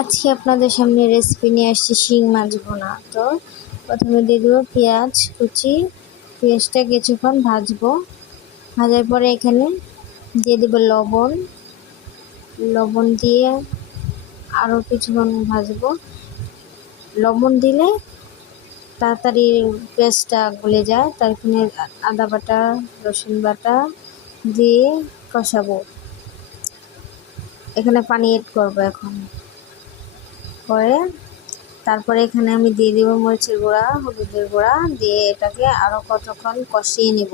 আজকে আপনাদের সামনে রেসিপি নিয়ে আসছি শিং মাছ ভোনা তো প্রথমে দিয়ে দেবো পেঁয়াজ কুচি। পেঁয়াজটা কিছুক্ষণ ভাজবো। ভাজার পরে এখানে দিয়ে দেবো লবণ। লবণ দিয়ে আরও কিছুক্ষণ ভাজবো। লবণ দিলে তাড়াতাড়ি পেঁয়াজটা গলে যায়। তার এখানে আদা বাটা, রসুন বাটা দিয়ে কষাবো। এখানে পানি এড করব এখন। করে তারপরে এখানে আমি দিয়ে দেবো মরিচের গুঁড়া, হলুদের গুঁড়া, দিয়ে এটাকে আরও কতক্ষণ কষিয়ে নেব।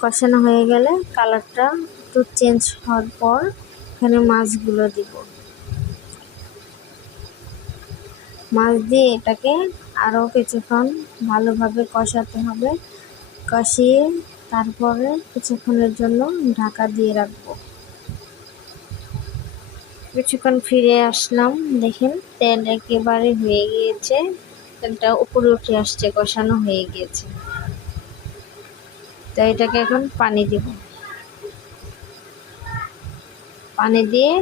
কষানো হয়ে গেলে কালারটা একটু চেঞ্জ হওয়ার পর এখানে মাছগুলো দিব। মাছ দিয়ে এটাকে আরও কিছুক্ষণ ভালোভাবে কষাতে হবে। কষিয়ে তারপরে কিছুক্ষণের জন্য ঢাকা দিয়ে রাখব। কিছুক্ষণ ফিরে আসলাম, দেখেন তেল একেবারে হয়ে গিয়েছে, তেলটা উপরে উঠে আসছে, কষানো হয়ে গিয়েছে। তো এটাকে এখন পানি দিব। পানি দিয়ে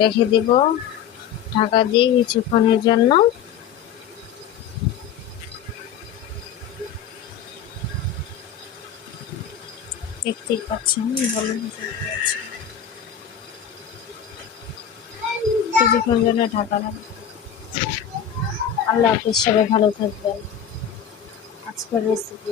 রেখে দিব ঢাকা দিয়ে কিছুক্ষণের জন্য। দেখতেই পাচ্ছেন বলে কিছুক্ষণ জন্য ঢাকা লাগে আল্লাহ হাফিজ সবাই ভালো থাকবেন। আজকের রেসিপি